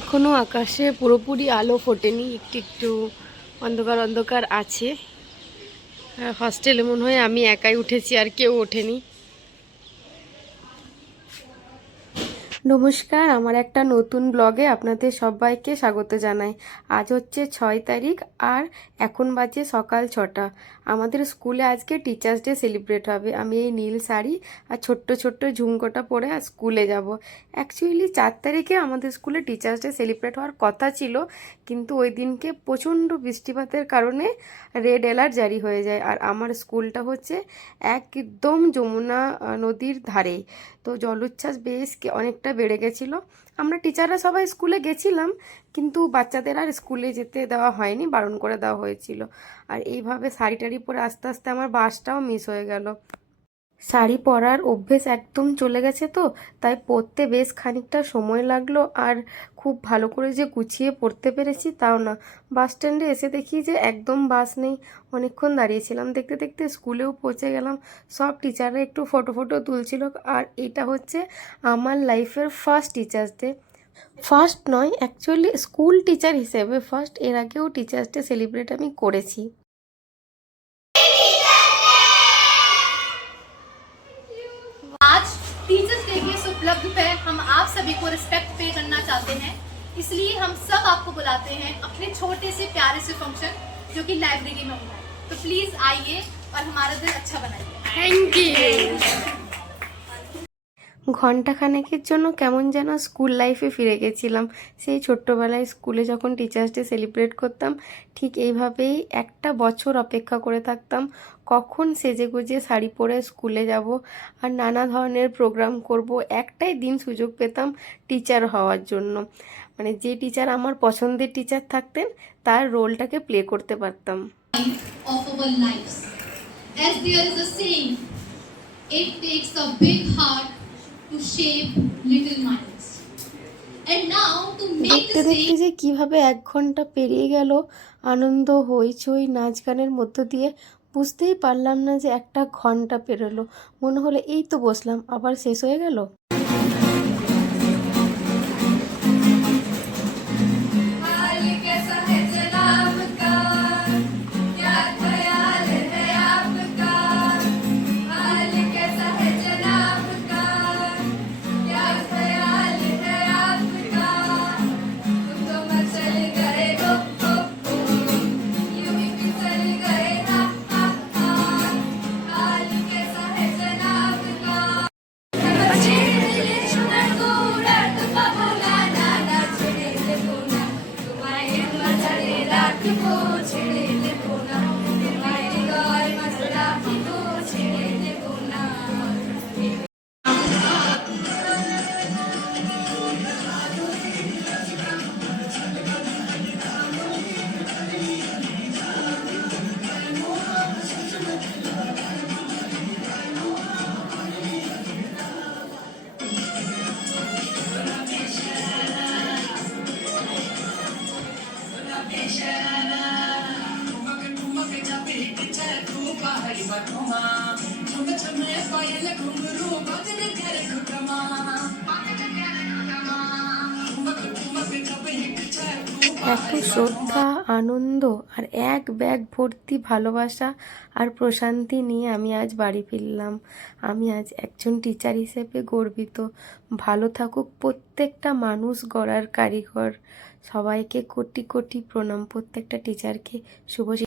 এখনো আকাশে পুরোপুরি আলো ফোটেনি, একটু একটু অন্ধকার অন্ধকার আছে। হস্টেলে মনে হয় আমি একাই উঠেছি, আর কেউ ওঠেনি। নমস্কার, আমার একটা নতুন ব্লগে আপনাদের সবাইকে স্বাগত জানাই। আজ হচ্ছে 6 তারিখ, আর এখন বাজে সকাল 6টা। আমাদের স্কুলে আজকে টিচার্স ডে সেলিব্রেট হবে। আমি এই নীল শাড়ি আর ছোট্ট ছোট্ট ঝুমকোটা পরে আর স্কুলে যাব। অ্যাকচুয়ালি 4 তারিখে আমাদের স্কুলে টিচার্স ডে সেলিব্রেট হওয়ার কথা ছিল, কিন্তু ওই দিনকে প্রচণ্ড বৃষ্টিপাতের কারণে রেড অ্যালার্ট জারি হয়ে যায়। আর আমার স্কুলটা হচ্ছে একদম যমুনা নদীর ধারেই, তো জলোচ্ছ্বাস বেশ অনেকটা বেড়ে গেছিলো। আমরা টিচাররা সবাই স্কুলে গেছিলাম, কিন্তু বাচ্চাদের আর স্কুলে যেতে দেওয়া হয়নি, বারণ করে দেওয়া হয়েছিল। আর এইভাবে শাড়ি টাড়ি পরে আস্তে আস্তে আমার বাসটাও মিস হয়ে গেল। শাড়ি পরার অভ্যেস একদম চলে গেছে, তো তাই পরতে বেশ খানিকটা সময় লাগলো। আর খুব ভালো করে যে গুছিয়ে পরতে পেরেছি তাও না। বাস স্ট্যান্ডে এসে দেখি যে একদম বাস নেই। অনেকক্ষণ দাঁড়িয়েছিলাম, দেখতে দেখতে স্কুলেও পৌঁছে গেলাম। সব টিচাররা একটু ফটো ফটো তুলছিল। আর এটা হচ্ছে আমার লাইফের ফার্স্ট টিচার্স ডে। ফার্স্ট নয়, অ্যাকচুয়ালি স্কুল টিচার হিসেবে ফার্স্ট। এর আগেও টিচার্স ডে সেলিব্রেট আমি করেছি। आज टीचर्स डे के इस उपलब्ध पे हम आप सभी को रिस्पेक्ट पे करना चाहते हैं, इसलिए हम सब आपको बुलाते हैं अपने छोटे से प्यारे से फंक्शन जो कि लाइब्रेरी में होना है। तो प्लीज आइए और हमारा दिन अच्छा बनाइए। Thank you. ঘন্টাখানেকের জন্য কেমন যেন স্কুল লাইফে ফিরে গেছিলাম। সেই ছোট্টবেলায় স্কুলে যখন টিচার্স ডে সেলিব্রেট করতাম, ঠিক এইভাবেই একটা বছর অপেক্ষা করে থাকতাম কখন সেজে গুজে শাড়ি পরে স্কুলে যাব আর নানা ধরনের প্রোগ্রাম করব। একটাই দিন সুযোগ পেতাম টিচার হওয়ার জন্য, মানে যে টিচার আমার পছন্দের টিচার থাকতেন তার রোলটাকে প্লে করতে পারতাম। Of our lives, as there is a saying, it takes a big heart to shape little minds. And now to make দেখতে this দেখতে day যে কিভাবে 1 ঘন্টা পেরিয়ে গেল আনন্দ হইচই নাচ গানের মধ্য দিয়ে, বুঝতেই পারলাম না যে 1 ঘন্টা পেরোলো। মনে হলো এই তো বসলাম, আবার শেষ হয়ে গেল। हाल कैसा है जनाब का, क्या ख्याल है आपका। हाल कैसा है जनाब का, क्या ख्याल है आपका। तुम तो मचल गए हो, यूं ही फिसल गए हा हा हा। हाल कैसा है जनाब का। এত শ্রদ্ধা, আনন্দ আর এক ব্যাগ ভর্তি ভালোবাসা আর প্রশান্তি নিয়ে আমি আজ বাড়ি ফিরলাম। আমি আজ একজন টিচার হিসেবে গর্বিত। ভালো থাকুক প্রত্যেকটা মানুষ গড়ার কারিগর। সবাইকে কোটি কোটি প্রণাম, প্রত্যেকটা টিচারকে শুভ